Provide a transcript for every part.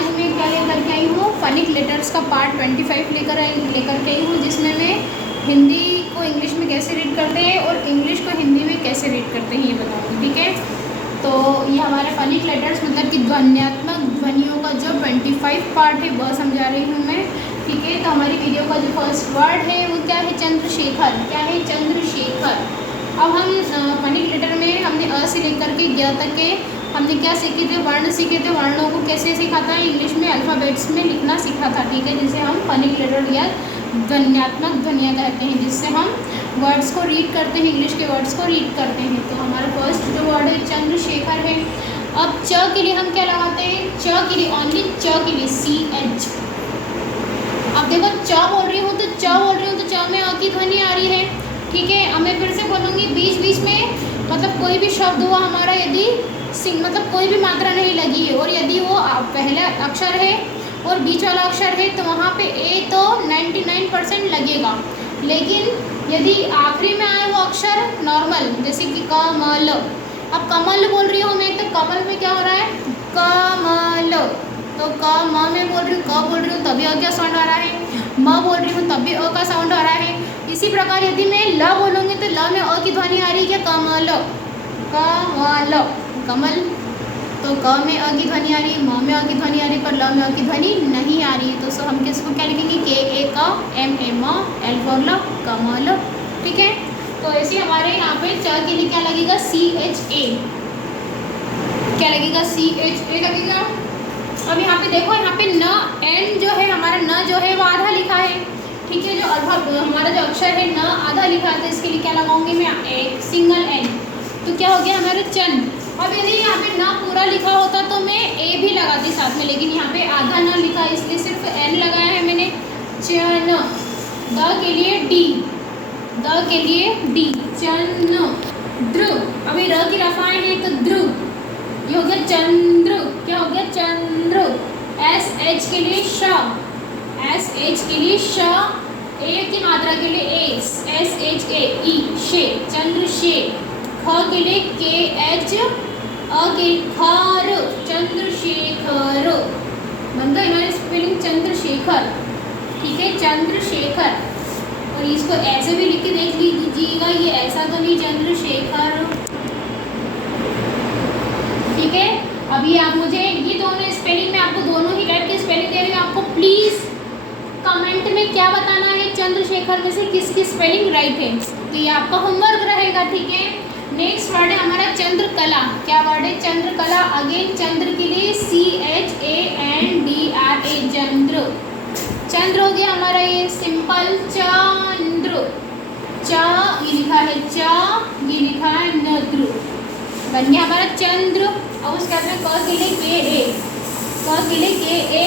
आज मैं क्या लेकर के आई हूँ, फनिक लेटर्स का पार्ट 25 लेकर के आई हूँ, जिसमें मैं हिंदी को इंग्लिश में कैसे रीड करते हैं और इंग्लिश को हिंदी में कैसे रीड करते हैं ये बताऊँगी। ठीक है, तो ये हमारे फनिक लेटर्स मतलब कि ध्वन्यात्मक ध्वनियों का जो 25 पार्ट है वह समझा रही हूँ मैं। ठीक है, तो हमारी वीडियो का जो फर्स्ट वर्ड है वो क्या है, चंद्रशेखर। क्या है, चंद्रशेखर। अब हम फनिक लेटर में हमने अ से लेकर के ज्ञ तक के हमने क्या सीखे थे, वर्ण सीखे थे। वर्णों को कैसे सीखा था, इंग्लिश में अल्फ़ाबेट्स में लिखना सीखा था। ठीक है, जिसे हम फनिक लेटर या ध्वन्यात्मक ध्वनियाँ कहते हैं, जिससे हम वर्ड्स को रीड करते हैं, इंग्लिश के वर्ड्स को रीड करते हैं। तो हमारा फर्स्ट जो वर्ड है चंद्रशेखर है। अब च के लिए हम क्या लगाते हैं, च के लिए ओनली च के लिए CH। अब देखो च बोल रही हूँ तो च में अ की ध्वनि आ रही है। ठीक है, अब मैं फिर से बोलूँगी, बीच बीच में मतलब कोई भी शब्द हुआ हमारा, यदि मतलब कोई भी मात्रा नहीं लगी है और यदि वो पहला अक्षर है और बीच वाला अक्षर है तो वहाँ पे ए तो 99% लगेगा। लेकिन यदि आखिरी में आए वो अक्षर नॉर्मल, जैसे कि कमल। अब कमल बोल रही हूँ मैं, तो कमल में क्या हो रहा है, कमल। तो क म में बोल रही हूँ, क बोल रही हूँ तभी अ का साउंड आ रहा है, म बोल रही हूँ तभी अ का साउंड आ रहा है। इसी प्रकार यदि मैं ल बोलूँगी तो ल में अ की ध्वनि आ रही है, क्या, कमल, कमल, कमल। तो क में अ की ध्वनि आ रही है, म में अ की ध्वनि आ रही है, पर ल में अ की ध्वनि नहीं आ रही है। तो हम किसको क्या लिखेंगे, KA क, MA म, L फॉर ल, कमल। ठीक है, तो ऐसे हमारे यहाँ पे च के लिए क्या लगेगा, CHA। क्या लगेगा, CHA लगेगा। अब यहाँ पे देखो, यहाँ पे न एन जो है हमारा, न जो है वो आधा लिखा है। ठीक है, जो हमारा जो अक्षर है न आधा लिखा है, तो इसके लिए क्या लगाऊंगी मैं, एक सिंगल एन। तो क्या हो गया हमारा चन। अब यदि यहाँ पे न पूरा लिखा होता तो मैं ए भी लगाती साथ में, लेकिन यहाँ पे आधा न लिखा है इसलिए सिर्फ एन लगाया है मैंने। चन। द के लिए डी, द के लिए डी, चन। द्रु, अभी र की रफाएं हैं तो द्रु, ये हो गया चंद्र। क्या हो गया, चंद्र। SH के लिए श, SH के लिए श, ए की मात्रा के लिए ए, SHA ई, शे, चंद्र शे। ख के लिए KH, अ के खर, चंद्रशेखर। बन गई हमारी स्पेलिंग चंद्रशेखर। ठीक है, चंद्रशेखर। और इसको ऐसे भी लिख के देख लीजिएगा, ये ऐसा तो नहीं, चंद्रशेखर। ठीक है, अभी आप मुझे ये दोनों स्पेलिंग में, आपको दोनों ही टाइप की स्पेलिंग दे रही हूँ, आपको प्लीज़ कमेंट में क्या बताना है, चंद्रशेखर में से किसकी स्पेलिंग राइट है। तो ये आपका होमवर्क रहेगा। ठीक है, नेक्स्ट वर्ड है हमारा चंद्रकला। क्या वर्ड है, चंद्रकला। अगेन चंद्र के लिए CHANDRA, चंद्र। चंद्र हो गया हमारा ये सिंपल चंद्र। च ये लिखा है च, ये लिखा है नद्र, बन गया हमारा चंद्र। और उसके बाद में क के लिए KA, क के लिए KA,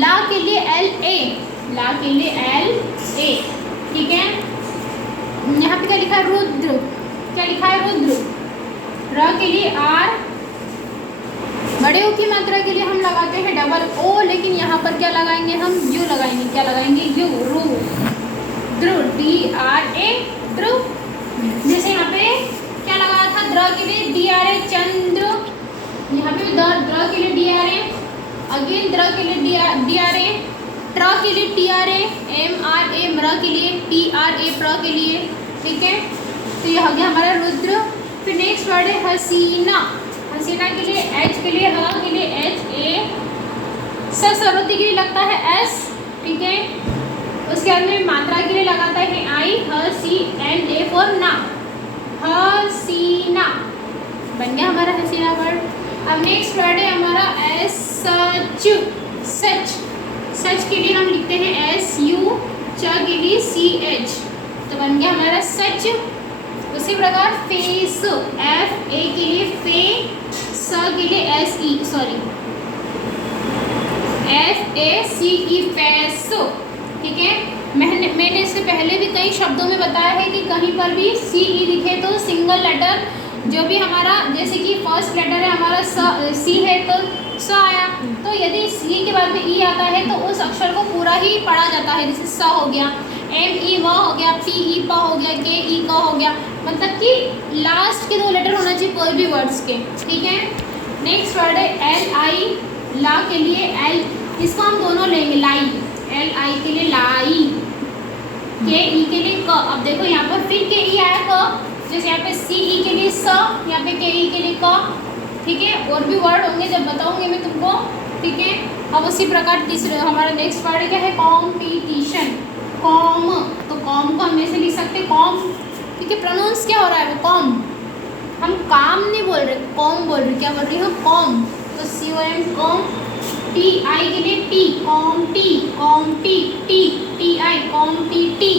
ला के लिए LA, ला के लिए LA। ठीक है, यहाँ पे क्या लिखा है, रुद्र। क्या लिखा है, रुद्र। र के लिए R, बड़े ओ की मात्रा के लिए हम लगाते हैं डबल O, लेकिन यहाँ पर क्या लगाएंगे, हम यू लगाएंगे। क्या लगाएंगे, यू, रू, ध्रु, DRA, ध्रु। जैसे यहाँ पे क्या लगाया था, द्र के लिए DRA, चंद्र। यहाँ पे द्र के लिए DRA, अगेन द्र के लिए DRA, ट्र के लिए TRA, MRA, म्र के लिए PRA, प्र के लिए। ठीक है, तो ये हो गया हमारा रुद्र। फिर नेक्स्ट वर्ड है हसीना। हसीना के लिए H के लिए, ह के लिए HA, सरस्वती के लिए लगता है S। ठीक है, उसके बाद में मात्रा के लिए लगाता है I, HCNA फॉर ना, हसीना। बन गया हमारा हसीना वर्ड। अब नेक्स्ट वर्ड है हमारा सच। सच, सच के लिए हम लिखते हैं SU, च के लिए CH, तो बन गया हमारा सच। उसी प्रकार फेस, FA के लिए फे, स के लिए SE, सॉरी FACE, फैसो। ठीक है, मैंने इससे पहले भी कई शब्दों में बताया है कि कहीं पर भी CE दिखे तो सिंगल लेटर, जो भी हमारा, जैसे कि फर्स्ट लेटर है हमारा C है तो स आया, तो यदि C के बाद में E आता है तो उस अक्षर को पूरा ही पढ़ा जाता है। जैसे स हो गया, ME व हो गया, PE प हो गया, KE क हो गया, मतलब कि लास्ट के 2 लेटर होना चाहिए कोई भी वर्ड्स के। ठीक है, नेक्स्ट वर्ड है LI ला के लिए एल, इसको हम दोनों लेंगे लाई, एल आई के लिए लाई, के ई के लिए क। अब देखो यहाँ पर फिर के ई आया क, जैसे यहाँ पे सी ई के लिए स, यहाँ पे के ई के लिए क। ठीक है, और भी वर्ड होंगे जब बताऊंगी मैं तुमको। ठीक है, अब उसी प्रकार तीसरे हमारा नेक्स्ट वर्ड क्या है, कॉम्पिटिशन। कॉम, तो कॉम को हम ऐसे लिख सकते हैं कॉम। ठीक है, प्रोनाउंस क्या हो रहा है, कॉम। हम काम नहीं बोल रहे, कॉम बोल रहे। क्या बोल रही हो, कॉम। तो C O M com. T I के लिए T, com T, com T, T T I, com T T.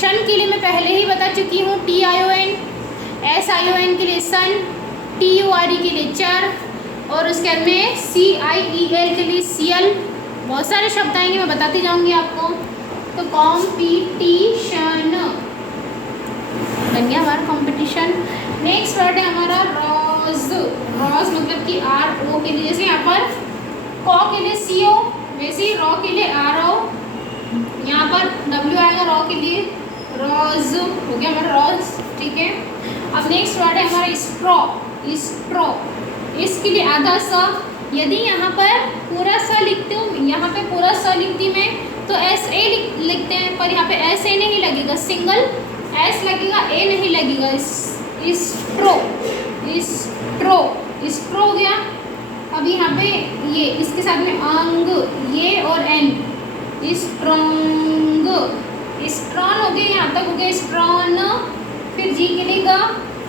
Shun के लिए मैं पहले ही बता चुकी हूँ, T I O N. S I O N के लिए सन, टी यू आर ई के लिए चर, और उसके बाद में सी आई ई एल के लिए सीएल। बहुत सारे शब्द आएंगे, मैं बताती जाऊंगी आपको। तो कॉम्पिटिशन बन गया हमारा कॉम्पिटिशन। नेक्स्ट वर्ड है हमारा रोज। रोज मतलब कि आर ओ के लिए, जैसे यहाँ पर कॉ के लिए सी ओ, वैसे ही रॉ के लिए आर ओ, यहाँ पर डब्ल्यू आएगा रॉ के लिए, रोज हो गया हमारा रोज। ठीक है, अब नेक्स्ट वर्ड है हमारा स्ट्रॉ। स्ट्रॉ, इसके लिए आधा स। यदि यहाँ पर पूरा स लिखती हूँ, यहाँ पे पूरा स लिखती मैं तो एस ए लिखते हैं, पर यहाँ पे एस ए नहीं लगेगा, सिंगल एस लगेगा, ए नहीं लगेगा। स्ट्रो, स्ट्रो, स्ट्रो हो गया। अब यहाँ पे ये इसके साथ में अंग, ये और एन, स्ट्रॉन्ग, स्ट्रॉन हो गया, यहाँ तक हो गया स्ट्रॉन। फिर जी के लिए गा,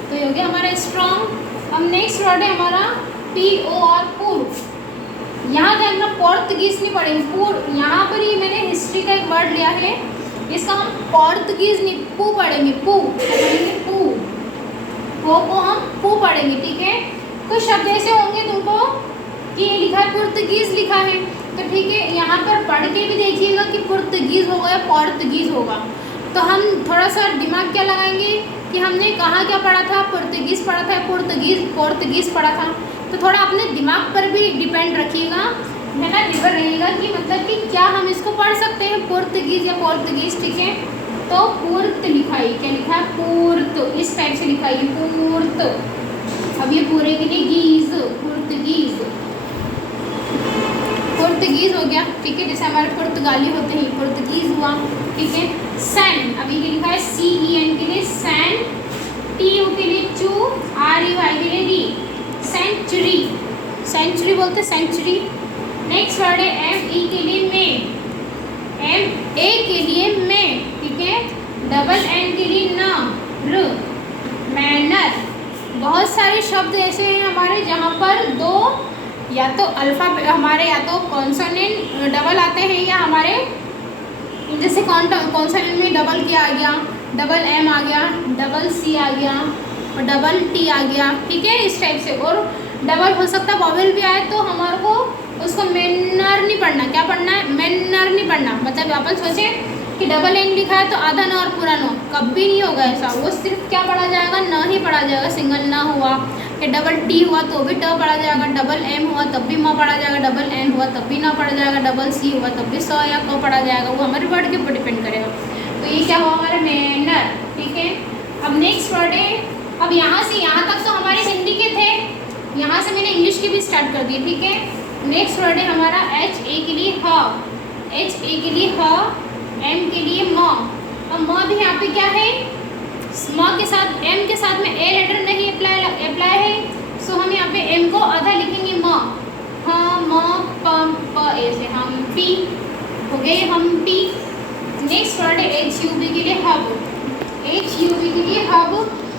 तो ये हो गया हमारा स्ट्रॉन्ग। अब नेक्स्ट वर्ड है हमारा पी ओ आर, पूर। यहाँ पे हम पोर्तुगीज नहीं पढ़ेंगे, पूर। यहाँ पर ही मैंने हिस्ट्री का एक वर्ड लिया है, इसका हम पोर्तुगीज नहीं पू पढ़ेंगे, पू पढ़ेंगे, पू को हम पू पढ़ेंगे। ठीक है, कुछ शब्द ऐसे होंगे तुमको कि ये लिखा है पुर्तगीज लिखा है, तो ठीक है, यहाँ पर पढ़ के भी देखिएगा कि पुर्तगीज होगा या पोर्तुगीज होगा। तो हम थोड़ा सा दिमाग क्या लगाएंगे कि हमने कहाँ क्या पढ़ा था, पुर्तगीज पढ़ा था, पोर्तुगीज पढ़ा था। तो थोड़ा अपने दिमाग पर भी डिपेंड रखिएगा, है ना, निर्भर रहिएगा कि मतलब कि क्या हम इसको पढ़ सकते हैं पुर्तगीज या पोर्तुगीज। ठीक है, तो पूर्त लिखा है, क्या लिखा है, पूर्त, इस टाइप से लिखा है पूर्त। अब ये पूरे के लिए गीज, पुर्तगीज, पुर्तगीज हो गया। ठीक है, जैसे हमारे पुर्तगाली होते हैं, पुर्तगीज हुआ। ठीक है, सैन, अभी ये लिखा है सी ई एन के लिए सैन, टी यू के लिए चू, आर यू आई के लिए री, सेंचुरी, सेंचुरी बोलते सेंचुरी। नेक्स्ट वर्ड है एम ई के लिए मे, एम ए के लिए मे। ठीक है, डबल एन के लिए न, र, मैनर। बहुत सारे शब्द ऐसे हैं हमारे जहाँ पर दो या तो अल्फा हमारे या तो कॉन्सोनेंट डबल आते हैं, या हमारे जैसे कॉन्सोनेंट में डबल क्या आ गया, डबल एम आ गया, डबल सी आ गया और डबल टी आ गया। ठीक है, इस टाइप से। और डबल हो सकता है वॉवेल भी आए, तो हमारे को उसको मैनर नहीं पढ़ना। क्या पढ़ना है, मैनर नहीं पढ़ना। मतलब अपन सोचें कि डबल एन लिखा है तो आधा न और पूरा न, कभी नहीं होगा ऐसा। वो सिर्फ क्या पढ़ा जाएगा, न ही पढ़ा जाएगा। सिंगल न हुआ कि डबल टी हुआ तो भी ट पढ़ा जाएगा, डबल एम हुआ तब भी म पढ़ा जाएगा, डबल एन हुआ तब भी न पढ़ा जाएगा, डबल सी हुआ तब भी स या क पढ़ा जाएगा। वो हमारे वर्ड के ऊपर डिपेंड करेगा। तो ये क्या हुआ हमारा मैनर। ठीक है, अब नेक्स्ट वर्ड है, अब यहाँ से यहाँ तक तो हमारे हिंदी के थे, यहाँ से मैंने इंग्लिश की भी स्टार्ट कर दी। ठीक है, नेक्स्ट वर्ड है हमारा एच ए के लिए ह, एच ए के लिए ह, एम के लिए म। अब म भी यहाँ पे क्या है, म के साथ एम के साथ में ए लेटर नहीं अप्लाई है, सो हम यहाँ पे एम को आधा लिखेंगे म, ह म प ऐसे हम पी हो गए, हम पी। नेक्स्ट वर्ड है एच यू बी के लिए हब, एच यू बी के लिए हब,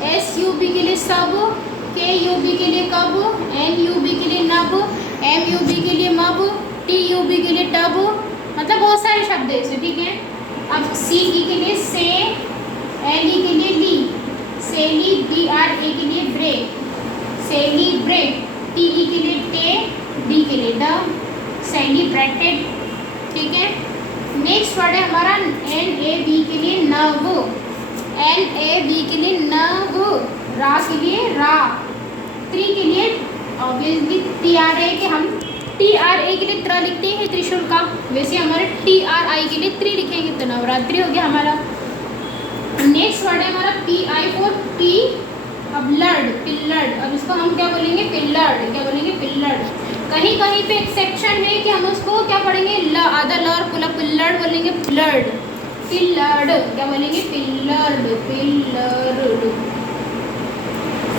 एस यू बी के लिए सब, के यू बी के लिए कब, एन यू बी के लिए नब, एम यू बी के लिए मब, टी यू बी के लिए टब। मतलब बहुत सारे शब्द है इसे। ठीक है, अब सी ई के लिए से, एल ई के लिए ली, सेली, बी आर ए के लिए ब्रे, सेलिब्रेट, टी ई के लिए टे, डी के लिए ड, सेलिब्रेटेड। ठीक है, नेक्स्ट वर्ड है हमारा एन ए बी के लिए नव, एन ए बी के लिए नव, रा के लिए रा, त्री के लिए ऑब्वियसली टी आर ए के हम टी आर ए के लिए त्र लिखते हैं त्रिशूल का, वैसे हमारे टी आर आई के लिए त्रि लिखेंगे तो नवरात्रि हो गया हमारा। नेक्स्ट वर्ड है हमारा पी आई फॉर पी, अब लर्ड, पिल्लर्ड। अब इसको हम क्या बोलेंगे, पिल्लर्ड। क्या बोलेंगे, पिल्लर्ड। कहीं कहीं पे एक्सेप्शन है कि हम उसको क्या पढ़ेंगे, ल आधा ल और पिल्लर्ड बोलेंगे, पिल्लर्ड, पिल्लर्ड क्या बोलेंगे, पिल्लर्ड, पिल्लर्ड।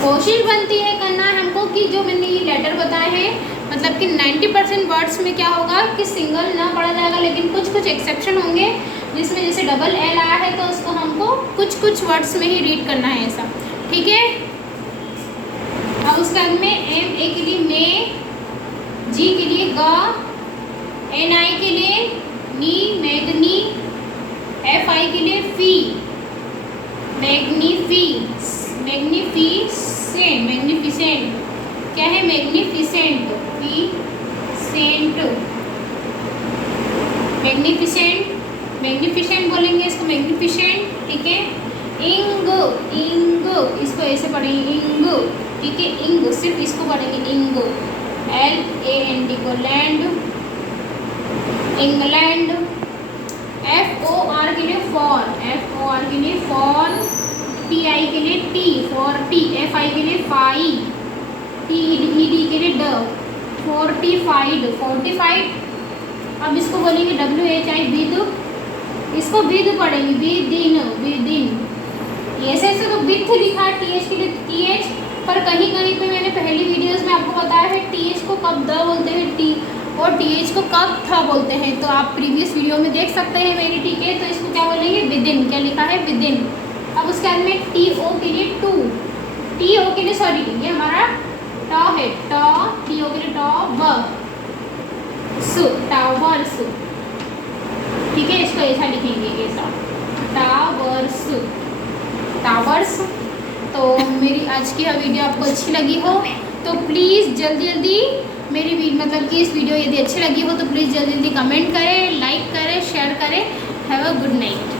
कोशिश बनती है करना हमको कि जो मैंने ये लेटर बताए हैं, मतलब कि 90% वर्ड्स में क्या होगा कि सिंगल ना पढ़ा जाएगा, लेकिन कुछ कुछ एक्सेप्शन होंगे जिसमें जैसे डबल एल आया है तो उसको हमको कुछ कुछ वर्ड्स में ही रीड करना है ऐसा, ठीक है। अब उसके बाद में एम ए के लिए मे, जी के लिए ग, एन आई के लिए नी, मैग्नी, एफ आई के लिए फी, मैग्नीफी, मैग्निफिसेंट, मैग्निफिसेंट क्या है, मैग्निफिसेंट, फिसेंट, मैग्निफिसेंट, मैग्निफिसेंट बोलेंगे इसको, मैग्निफिसेंट, ठीक है। इंग, इंग इसको ऐसे पढ़ेंगे, इंग, ठीक है, इंग सिर्फ इसको पढ़ेंगे, इंग, एल ए एन डी को land, England. F O R के लिए फॉर, एफ ओ आर के लिए फॉर, टी आई के लिए T, for T, F I के लिए फाई, टी ई डी के लिए ड, फोर्टिफाइड, फोर्टिफाइड। अब इसको बोलेंगे डब्ल्यू एच आई विद, इसको विद पढ़ेंगे, विदिन, विदिन। ऐसे ऐसे तो विथ लिखा है टी एच के लिए टी एच, पर कहीं कहीं पे मैंने पहली वीडियोस में आपको बताया है टी एच को कब द बोलते हैं, टी और टी एच को कब था बोलते हैं, तो आप प्रीवियस वीडियो में देख सकते हैं मेरी, ठीक है। तो इसको क्या बोलेंगे, विदिन, क्या लिखा है, विदिन। अब उसके बाद में टी ओ के लिए टू, टी ओ के लिए सॉरी ये हमारा ट है, ट, टी ओ के लिए ट, व, सु, टावर्स, ठीक है। इसको ऐसा लिखेंगे, ऐसा टावर्स, टावर्स। तो मेरी आज की यह वीडियो आपको अच्छी लगी हो तो प्लीज़ जल्दी जल्दी मेरी मतलब कि इस वीडियो यदि अच्छी लगी हो तो प्लीज़ जल्दी जल्दी कमेंट करें, लाइक करें, शेयर करें। Have a good night.